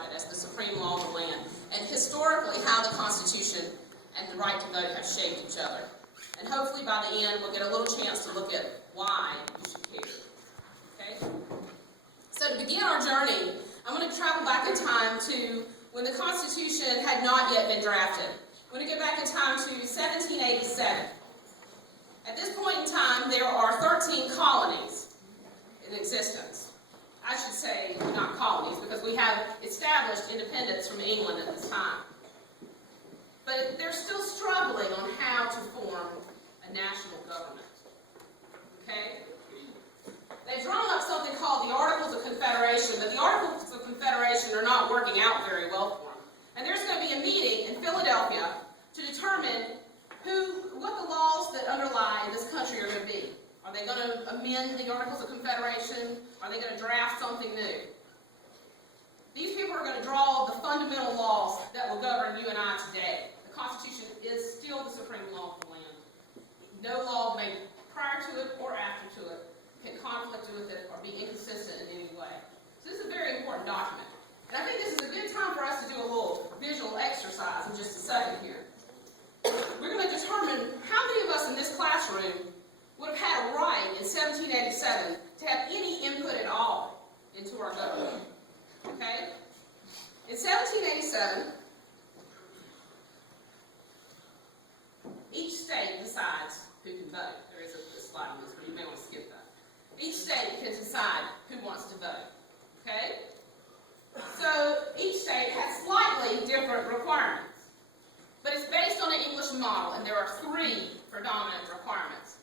about it as the supreme law of the land, and historically how the Constitution and the right to vote have shaped each other. And hopefully by the end we'll get a little chance to look at why you should care. Okay? So to begin our journey, I'm going to travel back in time to when the Constitution had not yet been drafted. I'm going to go back in time to 1787. At this point in time, there are 13 colonies in existence. I should say not colonies, because we have established independence from England at this time. But they're still struggling on how to form a national government. Okay? They've drawn up something called the Articles of Confederation, but the Articles of Confederation are not working out very well for them. And there's going to be a meeting in Philadelphia to determine what the laws that underlie this country are going to be. Are they going to amend the Articles of Confederation? Are they going to draft something new? These people are going to draw the fundamental laws that will govern you and I today. The Constitution is still the supreme law of the land. No law made prior to it or after to it can conflict with it or be inconsistent in any way. So this is a very important document. And I think this is a good time for us to do a little visual exercise in just a second here. We're going to determine how many of us in this classroom would have had a right in 1787 to have any input at all into our government. Okay? In 1787, each state decides who can vote. There is a slide on this, but you may want to skip that. Each state can decide who wants to vote. Okay? So each state has slightly different requirements. But it's based on an English model, and there are 3 predominant requirements.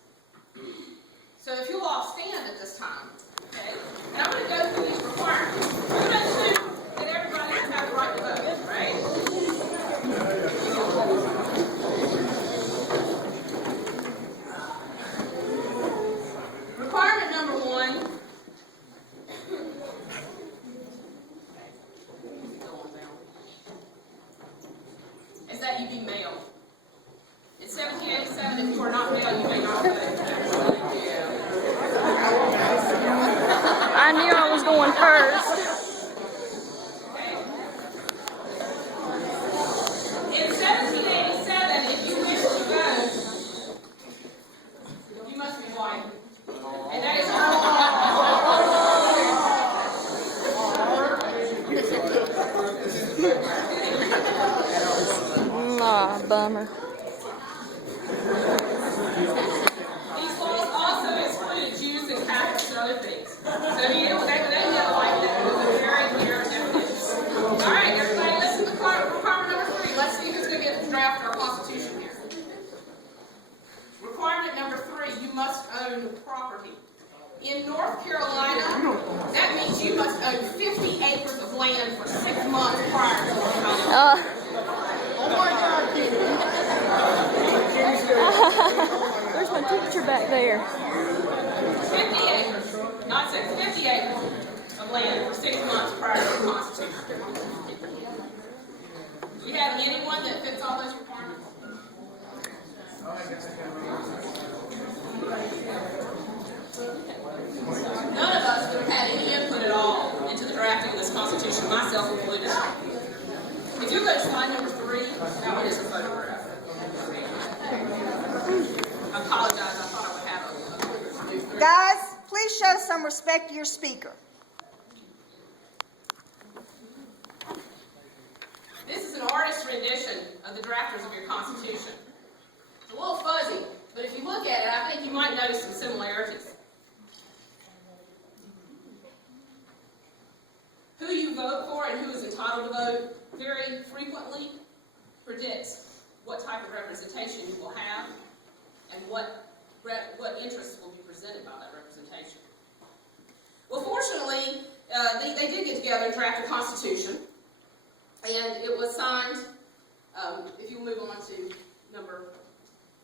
So if you'll all stand at this time, okay? And I'm going to go through these requirements. We're going to assume that everybody has the right to vote, right? Requirement number 1. Is that you be male. In 1787, if you are not male, you may not vote. I knew I was going first. Okay. In 1787, if you wish to vote, you must be white. And that is Bummer. These laws also exclude Jews and Catholics and other things. So they know like that. It was a very clear definition. All right, everybody, listen to requirement number 3. Let's see who's going to get to draft our Constitution here. Requirement number 3, you must own property. In North Carolina, that means you must own 50 acres of land for 6 months prior to the Oh my God, There's my teacher back there. 50 acres, not 6, 50 acres of land for 6 months prior to the Constitution. Do you have anyone that fits all those requirements? None of us would have had any input at all into the drafting of this Constitution, myself included. If you go to slide number 3, that one is a photograph. I apologize, I thought I would have a Guys, please show some respect to your speaker. This is an artist's rendition of the drafters of your Constitution. It's a little fuzzy, but if you look at it, I think you might notice some similarities. Who you vote for and who is entitled to vote very frequently predicts what type of representation you will have and what interests will be presented by that representation. Well, fortunately, they did get together and draft a Constitution, and it was signed, if you move on to number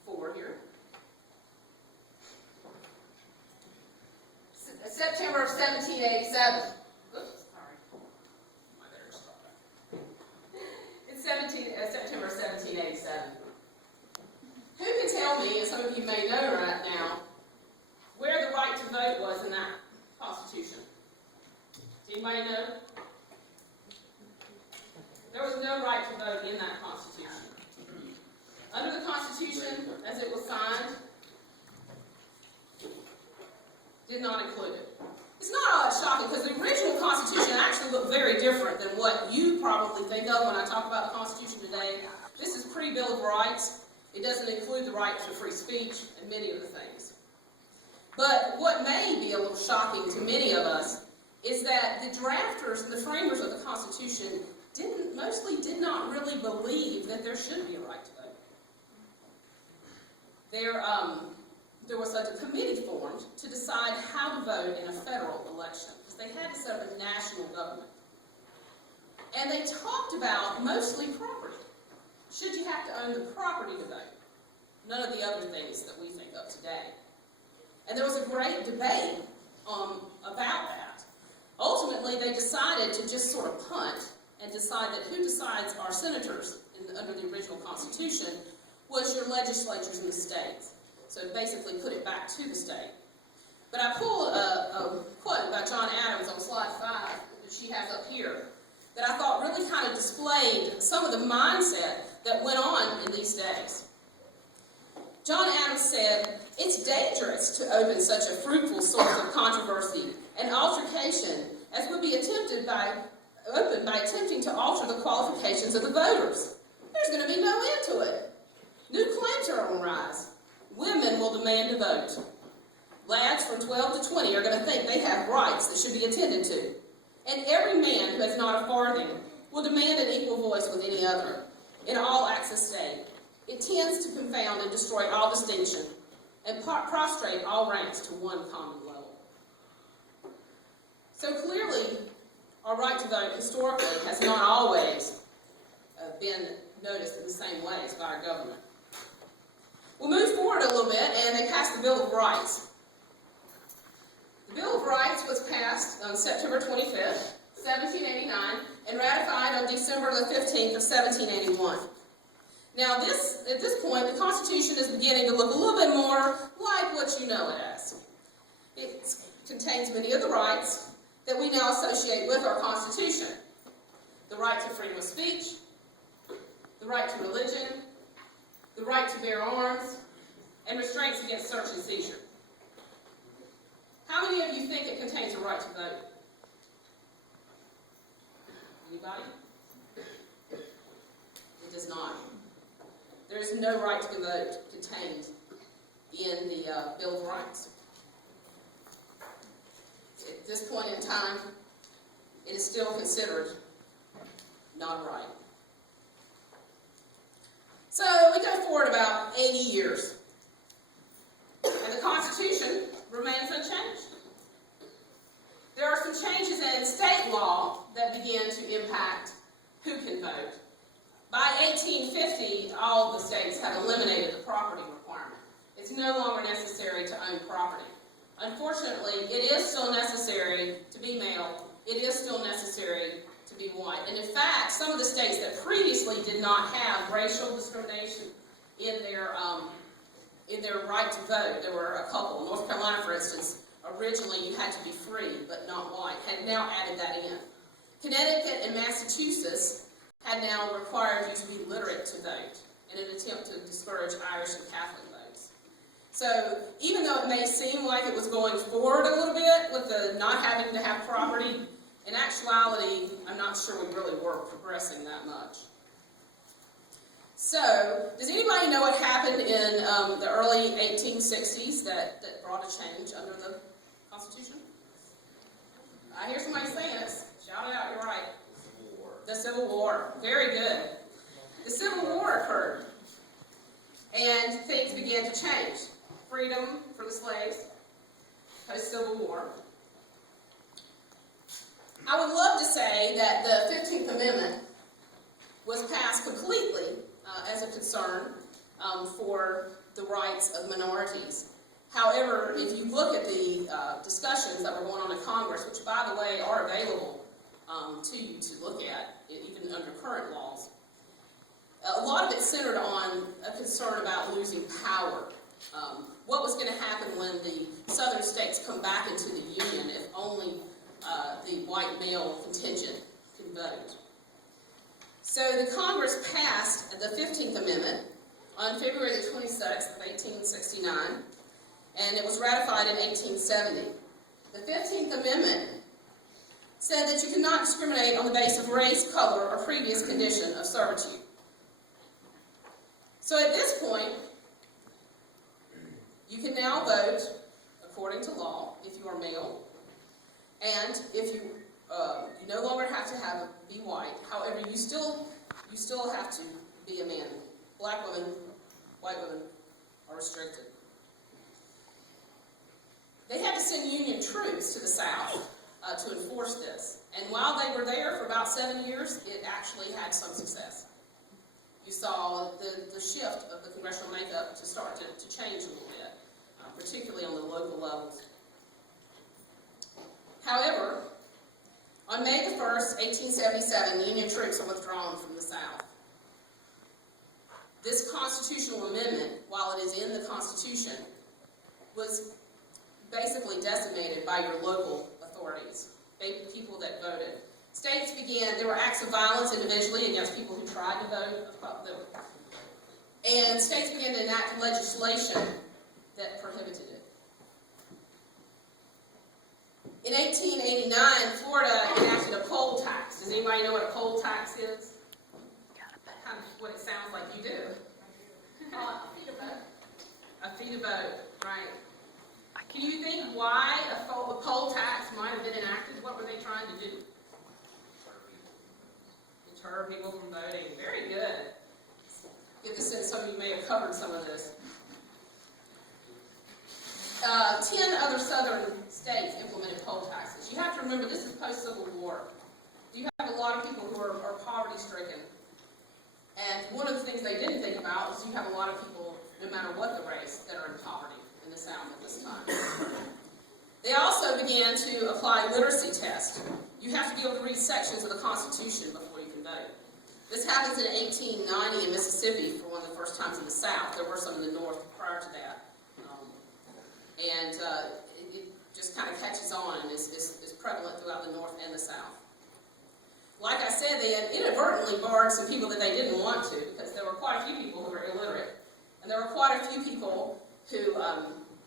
4 here, September of 1787. Oops, sorry. I better stop that. It's September 1787. Who can tell me, and some of you may know right now, where the right to vote was in that Constitution? Does anybody know? There was no right to vote in that Constitution. Under the Constitution, as it was signed, did not include it. It's not all that shocking because the original Constitution actually looked very different than what you probably think of when I talk about the Constitution today. This is pre-Bill of Rights. It doesn't include the right to free speech and many of the things. But what may be a little shocking to many of us is that the drafters and the framers of the Constitution mostly did not really believe that there should be a right to vote. There was a committee formed to decide how to vote in a federal election, because they had to set up a national government. And they talked about mostly property. Should you have to own the property to vote? None of the other things that we think of today. And there was a great debate about that. Ultimately, they decided to just sort of punt and decide that who decides our senators under the original Constitution was your legislatures in the states. So basically put it back to the state. But I pulled a quote by John Adams on slide 5 that she has up here that I thought really kind of displayed some of the mindset that went on in these days. John Adams said, "It's dangerous to open such a fruitful source of controversy and altercation as would be opened by attempting to alter the qualifications of the voters. There's going to be no end to it. New claims are on the rise. Women will demand to vote. Lads from 12 to 20 are going to think they have rights that should be attended to. And every man who has not a farthing will demand an equal voice with any other in all acts of state. It tends to confound and destroy all distinction and prostrate all ranks to one common level." So clearly, our right to vote historically has not always been noticed in the same ways by our government. We'll move forward a little bit, and they passed the Bill of Rights. The Bill of Rights was passed on September 25th, 1789, and ratified on December the 15th of 1781. Now, at this point, the Constitution is beginning to look a little bit more like what you know it as. It contains many of the rights that we now associate with our Constitution. The right to freedom of speech, the right to religion, the right to bear arms, and restraints against search and seizure. How many of you think it contains a right to vote? Anybody? It does not. There is no right to vote contained in the Bill of Rights. At this point in time, it is still considered not a right. So we go forward about 80 years, and the Constitution remains unchanged. There are some changes in state law that begin to impact who can vote. By 1850, all of the states have eliminated the property requirement. It's no longer necessary to own property. Unfortunately, it is still necessary to be male. It is still necessary to be white. And in fact, some of the states that previously did not have racial discrimination in their right to vote, there were a couple. North Carolina, for instance, originally you had to be free but not white, had now added that in. Connecticut and Massachusetts had now required you to be literate to vote in an attempt to discourage Irish and Catholic votes. So even though it may seem like it was going forward a little bit with the not having to have property, in actuality, I'm not sure we really were progressing that much. So, does anybody know what happened in the early 1860s that brought a change under the Constitution? I hear somebody saying it. Shout it out, you're right. The Civil War. Very good. The Civil War occurred, and things began to change. Freedom for the slaves, post-Civil War. I would love to say that the 15th Amendment was passed completely as a concern for the rights of minorities. However, if you look at the discussions that were going on in Congress, which, by the way, are available to you to look at, even under current laws, a lot of it centered on a concern about losing power. What was going to happen when the southern states come back into the Union if only the white male contingent can vote? So the Congress passed the 15th Amendment on February the 26th of 1869, and it was ratified in 1870. The 15th Amendment said that you cannot discriminate on the basis of race, color, or previous condition of servitude. So at this point, you can now vote according to law if you are male, and if you no longer have to be white. However, you still have to be a man. Black women, white women are restricted. They had to send Union troops to the South to enforce this. And while they were there for about 7 years, it actually had some success. You saw the shift of the congressional makeup to start to change a little bit, particularly on the local levels. However, on May the 1st, 1877, Union troops are withdrawn from the South. This constitutional amendment, while it is in the Constitution, was basically decimated by your local authorities, people that voted. States began, there were acts of violence individually against people who tried to vote, and states began to enact legislation that prohibited it. In 1889, Florida enacted a poll tax. Does anybody know what a poll tax is? Kind of what it sounds like you do. A fee to vote. A fee to vote, right. Can you think why a poll tax might have been enacted? What were they trying to do? Deter people from voting. Very good. Get the sense some of you may have covered some of this. 10 other southern states implemented poll taxes. You have to remember, this is post-Civil War. You have a lot of people who are poverty-stricken. And one of the things they didn't think about is you have a lot of people, no matter what the race, that are in poverty in the South at this time. They also began to apply literacy tests. You have to be able to read sections of the Constitution before you can vote. This happens in 1890 in Mississippi for one of the first times in the South. There were some in the North prior to that. It just kind of catches on and is prevalent throughout the North and the South. Like I said, they had inadvertently barred some people that they didn't want to, because there were quite a few people who were illiterate, and there were quite a few people who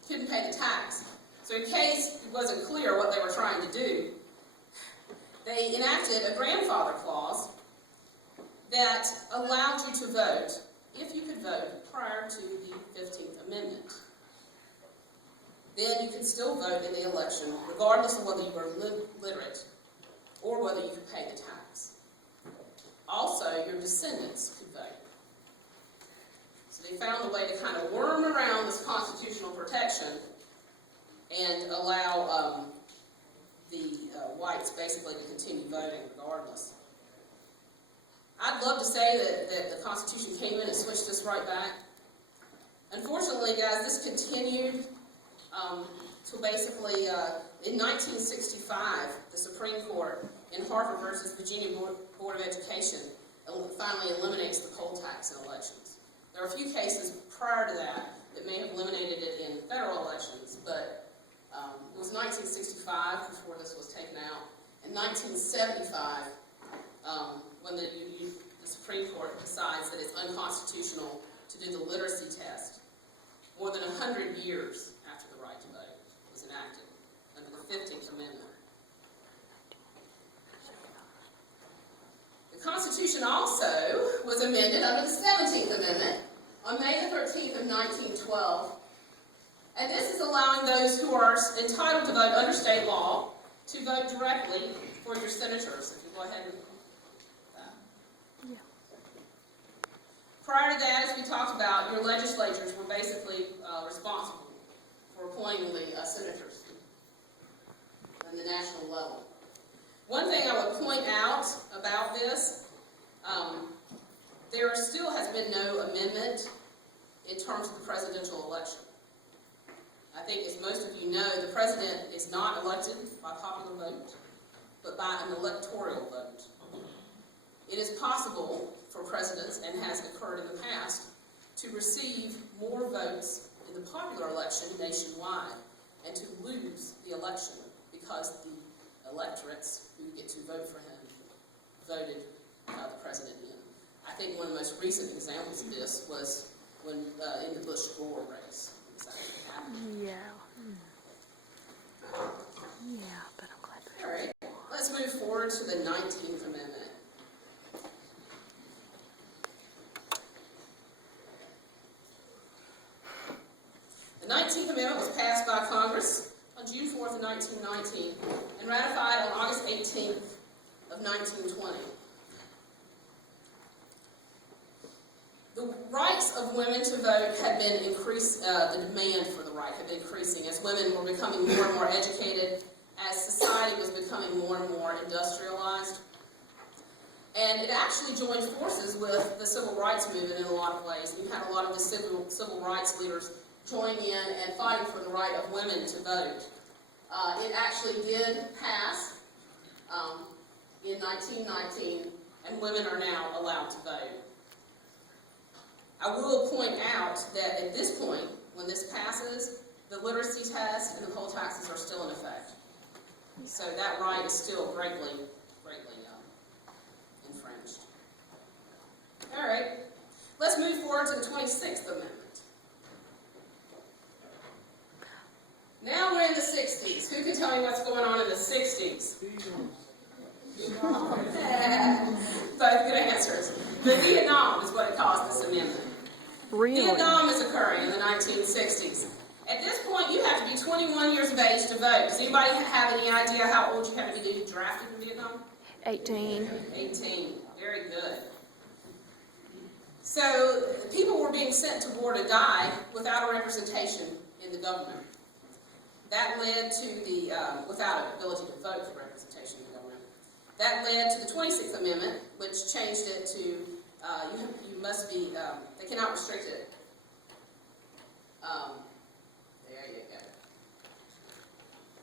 couldn't pay the tax. So in case it wasn't clear what they were trying to do, they enacted a grandfather clause that allowed you to vote, if you could vote, prior to the 15th Amendment. Then you could still vote in the election, regardless of whether you were literate or whether you could pay the tax. Also, your descendants could vote. So they found a way to kind of worm around this constitutional protection and allow the whites basically to continue voting regardless. I'd love to say that the Constitution came in and switched this right back. Unfortunately, guys, this continued to basically, in 1965, the Supreme Court in Harvard versus Virginia Board of Education finally eliminates the poll tax in elections. There are a few cases prior to that may have eliminated it in federal elections, but it was 1965 before this was taken out. In 1975, when the Supreme Court decides that it's unconstitutional to do the literacy test, more than 100 years after the right to vote was enacted under the 15th Amendment. The Constitution also was amended under the 17th Amendment on May the 13th of 1912. And this is allowing those who are entitled to vote under state law to vote directly for your senators. If you go ahead and prior to that, as we talked about, your legislatures were basically responsible for appointing the senators on the national level. One thing I would point out about this, there still has been no amendment in terms of the presidential election. I think, as most of you know, the president is not elected by popular vote, but by an electoral vote. It is possible for presidents, and has occurred in the past, to receive more votes in the popular election nationwide and to lose the election because the electorates who get to vote for him voted the president. president in. I think one of the most recent examples of this was when in the Bush-Gore race. This actually happened. Yeah. Yeah, but I'm glad All right, let's move forward to the 19th Amendment. The 19th Amendment was passed by Congress on June 4th of 1919 and ratified on August 18th of 1920. The rights of women to vote had been increased, the demand for the right had been increasing as women were becoming more and more educated, as society was becoming more and more industrialized. And it actually joined forces with the civil rights movement in a lot of ways. You had a lot of the civil rights leaders joining in and fighting for the right of women to vote. It actually did pass in 1919, and women are now allowed to vote. I will point out that at this point, when this passes, the literacy test and the poll taxes are still in effect. So that right is still greatly infringed. All right, let's move forward to the 26th Amendment. Now we're in the 60s. Who can tell me what's going on in the 60s? Both good answers. The Vietnam is what it calls this amendment. Really? Vietnam is occurring in the 1960s. At this point, you have to be 21 years of age to vote. Does anybody have any idea how old you have to be to be drafted in Vietnam? 18. 18. Very good. So people were being sent to war to die without a representation in the government. That led to the, without an ability to vote for representation in the government. That led to the 26th Amendment, which changed it to, you must be, they cannot restrict it. There you go.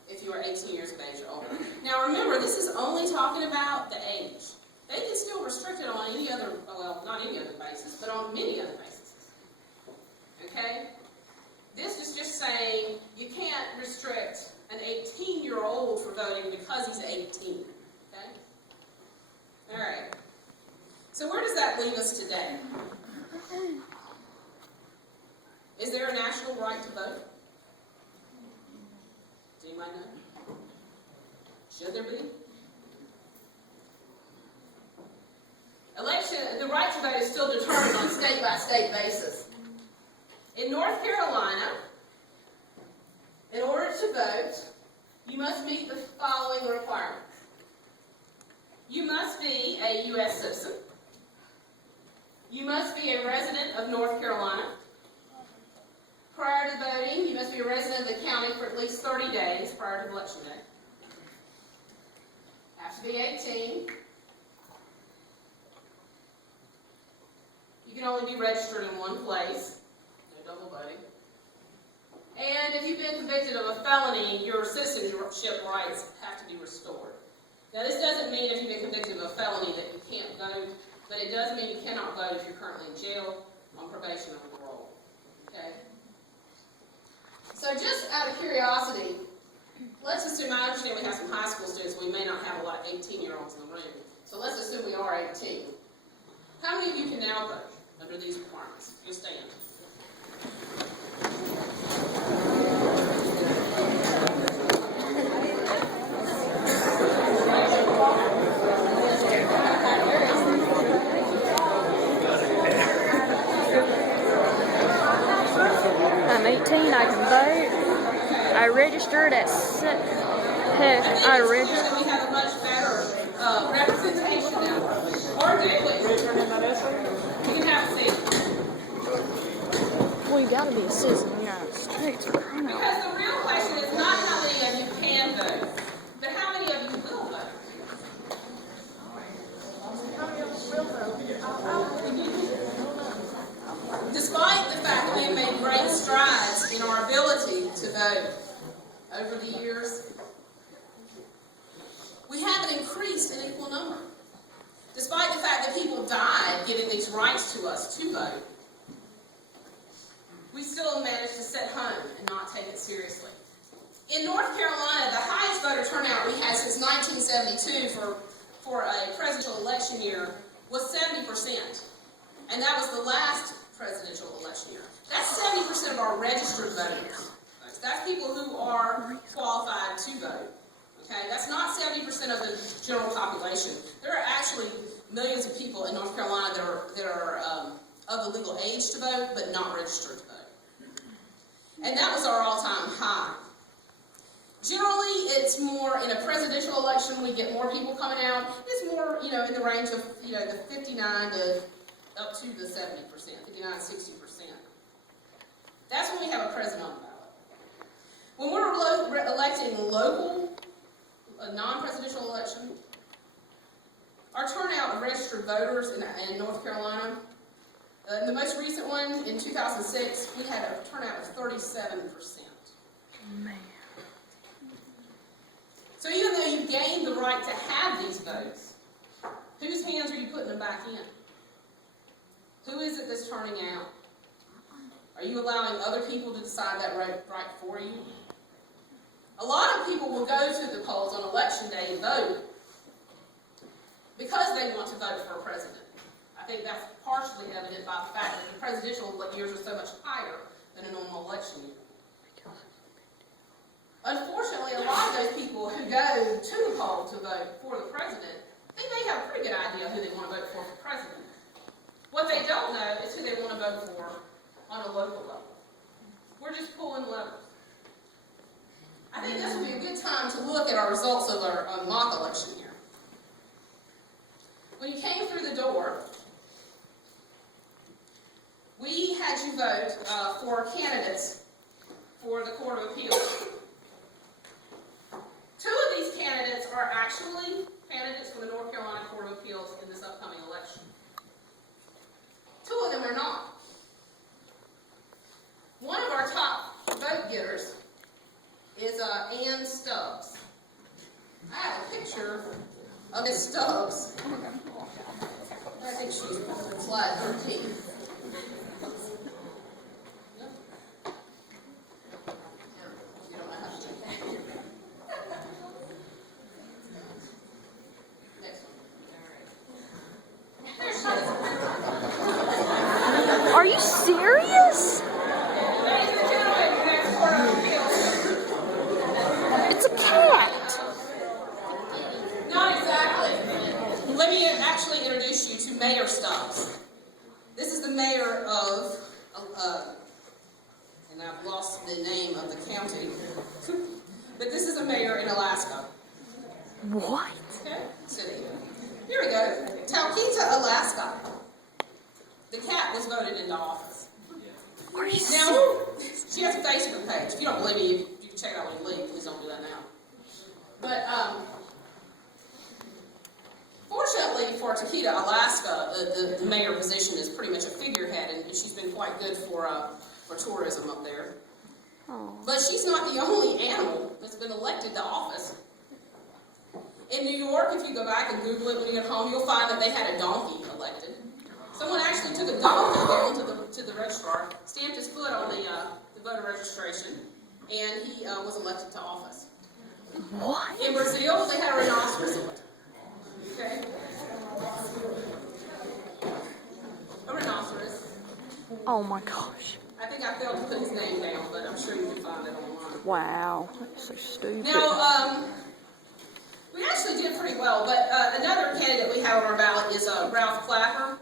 If you are 18 years of age or older. Now remember, this is only talking about the age. They can still restrict it on any other, well, not any other basis, but on many other bases. Okay? This is just saying you can't restrict an 18-year-old for voting because he's 18. Okay? All right. So where does that leave us today? Is there a national right to vote? Do anybody know? Should there be? The right to vote is still determined on a state-by-state basis. In North Carolina, in order to vote, you must meet the following requirements. You must be a U.S. citizen. You must be a resident of North Carolina. Prior to voting, you must be a resident of the county for at least 30 days prior to election day. Have to be 18. You can only be registered in one place. No double voting. And if you've been convicted of a felony, your citizenship rights have to be restored. Now, this doesn't mean if you've been convicted of a felony that you can't vote, but it does mean you cannot vote if you're currently in jail, on probation, or parole. Okay? So just out of curiosity, let's assume, I understand we have some high school students, we may not have a lot of 18-year-olds in the room. So let's assume we are 18. How many of you can now vote under these requirements? You stand. I'm 18, I can vote. I registered at I registered. We have a much better representation now. Or do we? You can have a seat. Well, you gotta be a citizen of the United States. Because the real question is not how many of you can vote, but how many of you will vote. Despite the fact that we have made great strides in our ability to vote over the years, we haven't increased in equal number. Despite the fact that people died giving these rights to us to vote, we still managed to sit home and not take it seriously. In North Carolina, the highest voter turnout we had since 1972 for a presidential election year was 70%. And that was the last presidential election year. That's 70% of our registered voters. That's people who are qualified to vote. Okay, that's not 70% of the general population. There are actually millions of people in North Carolina that are of the legal age to vote, but not registered to vote. And that was our all-time high. Generally, it's more in a presidential election, we get more people coming out. It's more, in the range of, the 59 to up to the 70%, 59, 60%. That's when we have a president on the ballot. When we're electing local, a non-presidential election, our turnout of registered voters in North Carolina, the most recent one in 2006, we had a turnout of 37%. Man. So even though you gained the right to have these votes, whose hands are you putting them back in? Who is it that's turning out? Are you allowing other people to decide that right for you? A lot of people will go to the polls on election day and vote because they want to vote for a president. I think that's partially evident by the fact that the presidential years are so much higher than a normal election year. Unfortunately, a lot of those people who go to the poll to vote for the president, they may have a pretty good idea who they want to vote for president. What they don't know is who they want to vote for on a local level. We're just pulling levers. I think this would be a good time to look at our results of our mock election here. When you came through the door, we had you vote for candidates for the Court of Appeals. Two of these candidates are actually candidates for the North Carolina Court of Appeals in this upcoming election. Two of them are not. One of our top vote getters is Ann Stubbs. I have a picture of Miss Stubbs. I think she's slide 13. You don't know how to do that. Next one. There she is. Are you serious? It's a cat. Not exactly. Let me actually introduce you to Mayor Stubbs. This is the mayor of, and I've lost the name of the county, but this is a mayor in Alaska. What? Okay, city. Here we go. Talkeetna, Alaska. The cat was voted into office. Are you Now, she has a Facebook page. If you don't believe me, you can check it out when you leave. Please don't do that now. But, fortunately for Talkeetna, Alaska, the mayor position is pretty much a figurehead, and she's been quite good for tourism up there. Oh. But she's not the only animal that's been elected to office. In New York, if you go back and Google it when you get home, you'll find that they had a donkey elected. Someone actually took a donkey down to the registrar, stamped his foot on the voter registration, and he was elected to office. What? In Brazil, they had a rhinoceros elected. Okay? A rhinoceros. Oh my gosh. I think I failed to put his name down, but I'm sure you can find it online. Wow. That's so stupid. Now, we actually did pretty well, but another candidate we have on our ballot is Ralph Clapper.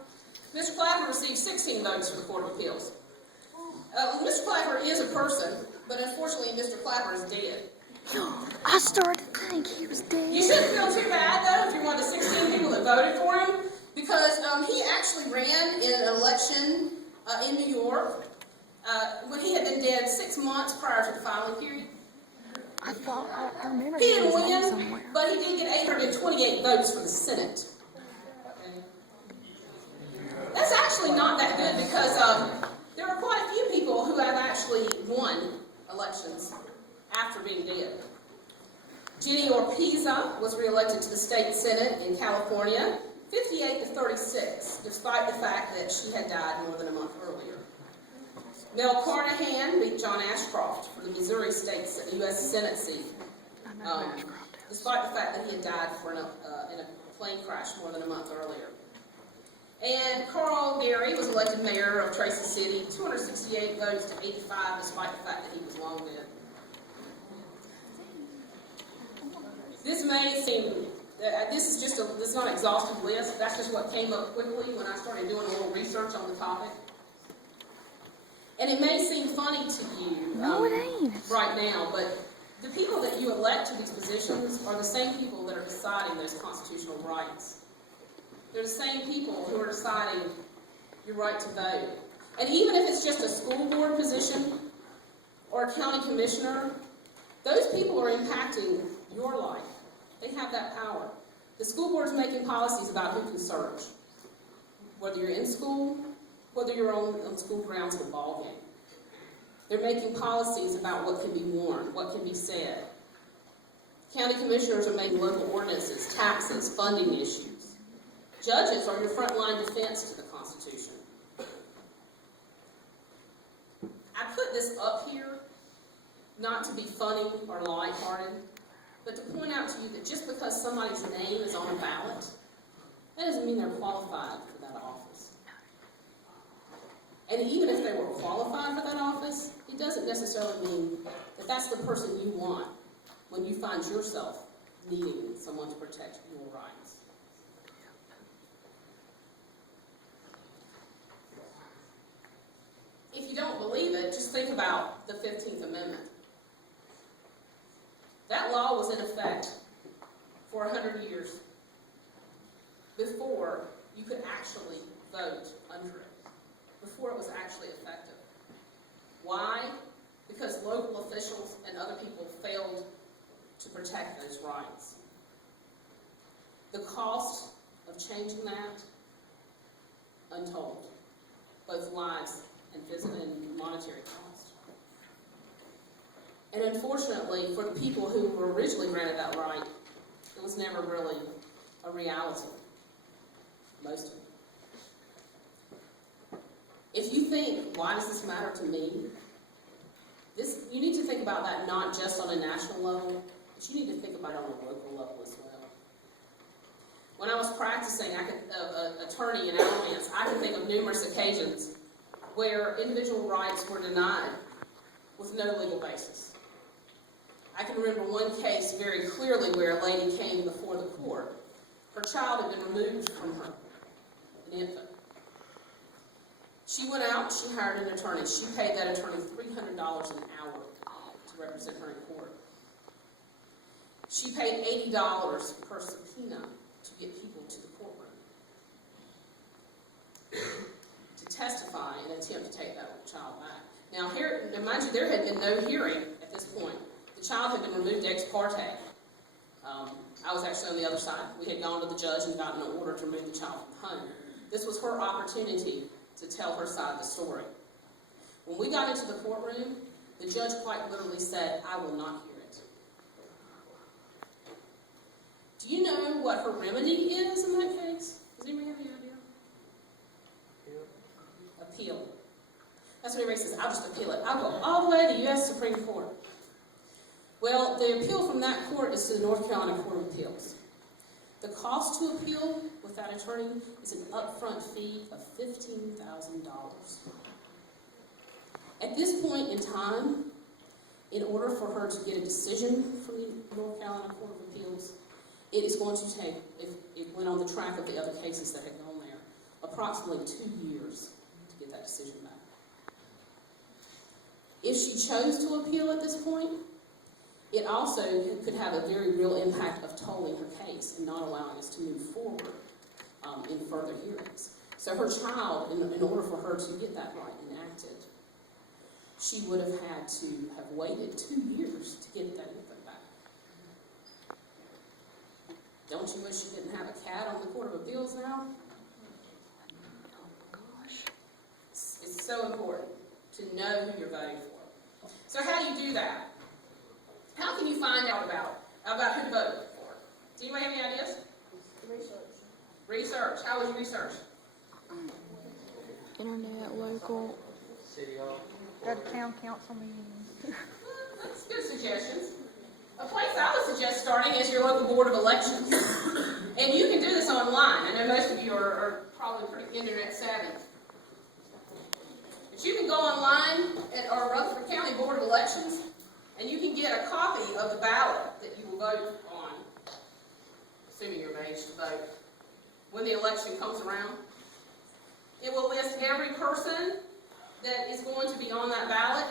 Mr. Clapper received 16 votes for the Court of Appeals. Mr. Clapper is a person, but unfortunately Mr. Clapper is dead. I started to think he was dead. You shouldn't feel too bad, though, if you're one of the 16 people that voted for him, because he actually ran in an election in New York when he had been dead 6 months prior to the filing period. I remember He didn't his name win, somewhere. but he did get 828 votes for the Senate. That's actually not that good because there are quite a few people who have actually won elections after being dead. Jenny Orpiza was reelected to the state Senate in California, 58 to 36, despite the fact that she had died more than a month earlier. Mel Carnahan beat John Ashcroft for the Missouri State U.S. Senate seat, despite the fact that he had died in a plane crash more than a month earlier. And Carl Gary was elected mayor of Tracy City, 268 votes to 85, despite the fact that he was long dead. This may seem, this is not an exhaustive list. That's just what came up quickly when I started doing a little research on the topic. And it may seem funny to you No, it ain't. right now, but the people that you elect to these positions are the same people that are deciding those constitutional rights. They're the same people who are deciding your right to vote. And even if it's just a school board position or a county commissioner, those people are impacting your life. They have that power. The school board's making policies about who can search, whether you're in school, whether you're on school grounds at a ball game. They're making policies about what can be worn, what can be said. County commissioners are making local ordinances, taxes, funding issues. Judges are your frontline defense to the Constitution. I put this up here not to be funny or lighthearted, but to point out to you that just because somebody's name is on a ballot, that doesn't mean they're qualified for that office. And even if they were qualified for that office, it doesn't necessarily mean that that's the person you want when you find yourself needing someone to protect your rights. If you don't believe it, just think about the 15th Amendment. That law was in effect for 100 years before you could actually vote under it, before it was actually effective. Why? Because local officials and other people failed to protect those rights. The cost of changing that, untold, both lives and physical and monetary cost. And unfortunately, for the people who were originally granted that right, it was never really a reality. Most of them. If you think, why does this matter to me? You need to think about that not just on a national level, but you need to think about it on a local level as well. When I was practicing attorney in Alamance, I can think of numerous occasions where individual rights were denied with no legal basis. I can remember one case very clearly where a lady came before the court. Her child had been removed from her, an infant. She went out, she hired an attorney. She paid that attorney $300 an hour to represent her in court. She paid $80 per subpoena to get people to the courtroom to testify and attempt to take that child back. Now, mind you, there had been no hearing at this point. The child had been removed ex parte. I was actually on the other side. We had gone to the judge and gotten an order to remove the child from home. This was her opportunity to tell her side of the story. When we got into the courtroom, the judge quite literally said, "I will not hear it." Do you know what her remedy is in that case? Does anybody have any idea? Appeal. That's what everybody says. I'll just appeal it. I'll go all the way to the U.S. Supreme Court. Well, the appeal from that court is to the North Carolina Court of Appeals. The cost to appeal with that attorney is an upfront fee of $15,000. At this point in time, in order for her to get a decision from the North Carolina Court of Appeals, it is going to take, if it went on the track of the other cases that had gone there, approximately 2 years to get that decision back. If she chose to appeal at this point, it also could have a very real impact of tolling her case and not allowing us to move forward in further hearings. So her child, in order for her to get that right enacted, she would have had to have waited 2 years to get that infant back. Don't you wish you didn't have a cat on the Court of Appeals now? It's so important to know who you're voting for. So how do you do that? How can you find out about who to vote for? Do you have any ideas? Research. How would you research? Internet, local. City Hall. Go to town council meetings. That's good suggestions. A place I would suggest starting is your local board of elections. And you can do this online. I know most of you are probably pretty internet savvy. But you can go online at our Rutherford County Board of Elections, and you can get a copy of the ballot that you will vote on, assuming you're of age to vote, when the election comes around. It will list every person that is going to be on that ballot.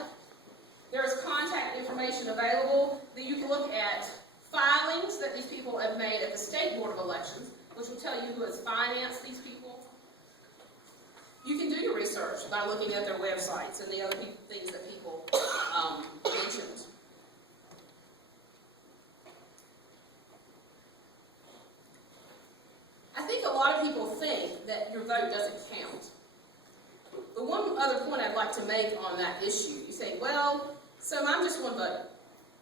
There is contact information available that you can look at filings that these people have made at the State Board of Elections, which will tell you who has financed these people. You can do your research by looking at their websites and the other things that people mentioned. I think a lot of people think that your vote doesn't count. But one other point I'd like to make on that issue, you say, well, so I'm just one vote.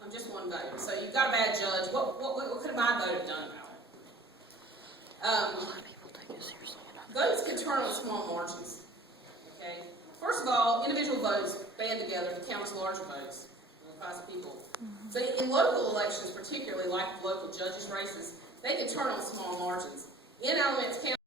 I'm just one vote. So you've got a bad judge. What could my vote have done about it? Votes can turn on small margins. Okay. First of all, individual votes band together to count as larger votes, by people. But in local elections, particularly like local judges' races, they can turn on small margins. In Alamance County,